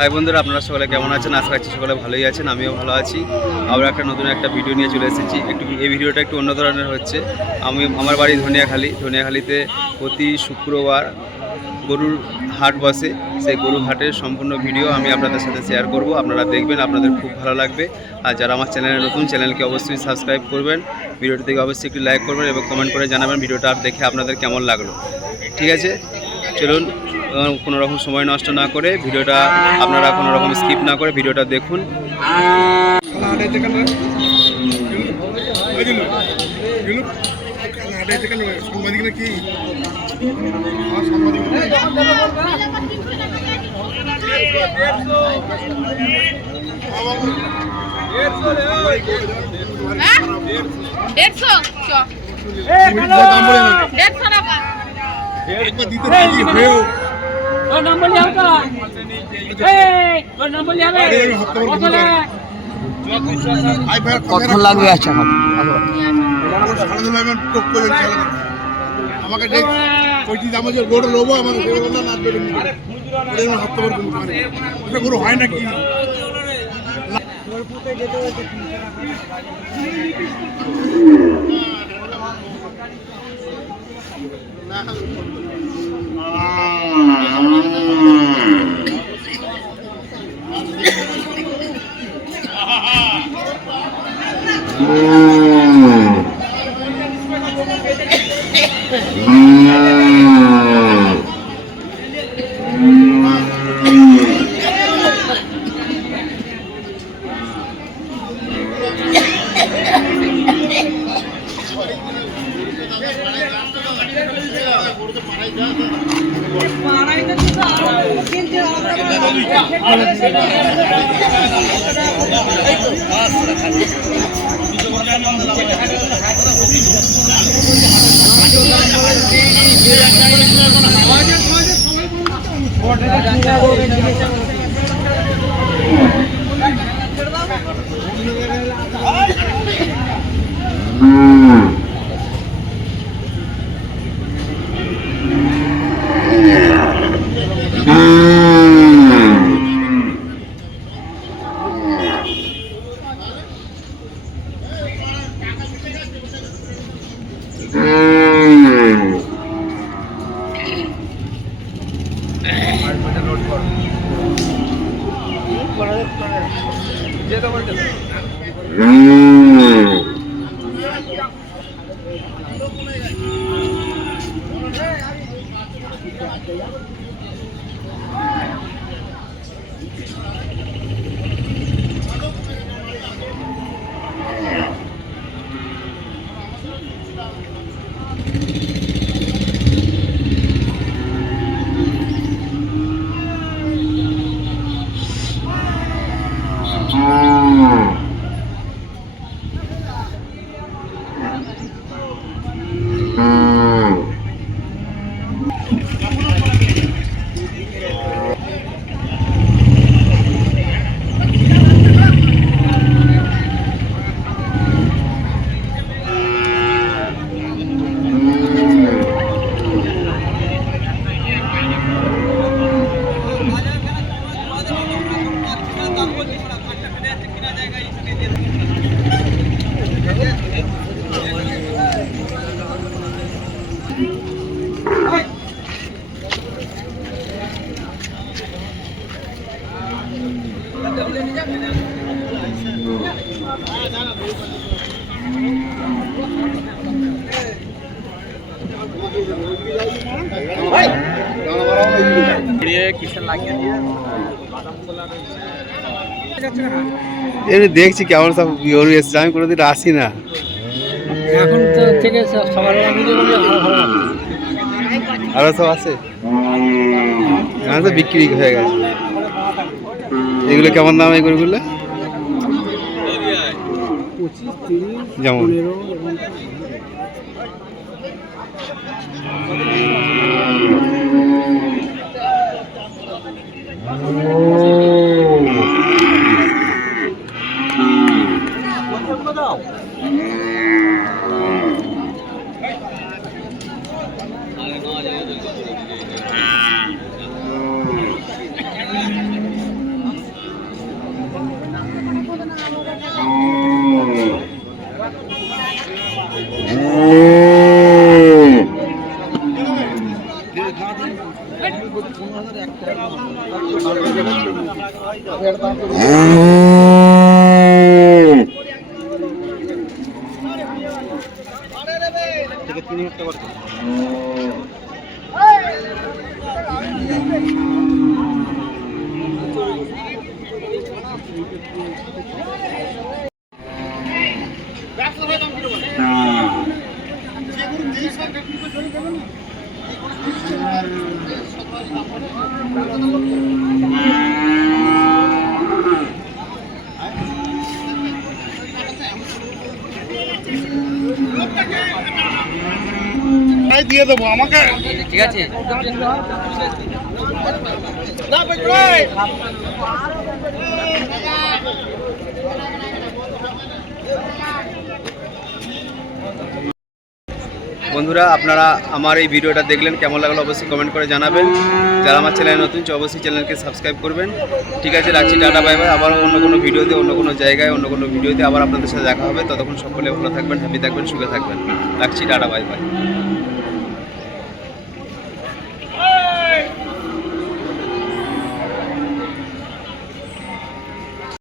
High বন্ধুরা, আপনারা সকলে কেমন আছেন? আশা করছি সকলে ভালোই আছেন, আমিও ভালো আছি। আবার একটা নতুন একটা ভিডিও নিয়ে চলে এসেছি। এই ভিডিওটা একটু অন্য ধরনের হচ্ছে। আমার বাড়ি ধনিয়াখালীতে প্রতি শুক্রবার গরুর হাট বসে। সেই গরুর হাটের সম্পূর্ণ ভিডিও আমি আপনাদের সাথে শেয়ার করব। আপনারা দেখবেন, আপনাদের খুব ভালো লাগবে। আর যারা আমার চ্যানেলে নতুন, চ্যানেলকে অবশ্যই সাবস্ক্রাইব করবেন, ভিডিওটি থেকে অবশ্যই একটু লাইক করবেন এবং কমেন্ট করে জানাবেন ভিডিওটা দেখে আপনাদের কেমন লাগলো। ঠিক আছে, চলুন কোনো রকম সময় নষ্ট না করে ভিডিওটা আপনারা কোনো রকম স্কিপ না করে ভিডিওটা দেখুন। কত লাগবে? আচ্ছা আমাকে গরু লোবো, আমাকে গরু হয় নাকি? দেখছি কেমন সব গরু এসছে, আমি কোনোদিন আসি না। এখন তো থেকে সবার আরো সব আছে, তো বিক্রি হয়ে গেছে। এগুলো কেমন দাম এই গরুগুলো? যেমন দিয়ে দেবো আমাকে। ঠিক আছে। বন্ধুরা, আপনারা আমার এই ভিডিওটা দেখলেন, কেমন লাগলো অবশ্যই কমেন্ট করে জানাবেন। যারা আমার চ্যানেলে নতুন অবশ্যই চ্যানেলকে সাবস্ক্রাইব করবেন। ঠিক আছে, রাখছি, টাটা বাই বাই। আবার অন্য কোনো ভিডিওতে, অন্য কোনো জায়গায়, অন্য কোনো ভিডিওতে আবার আপনাদের সাথে দেখা হবে। ততক্ষণ সকলে ভালো থাকবেন, হ্যাপি থাকবেন, সুখে থাকবেন। রাখছি, টাটা বাই বাই।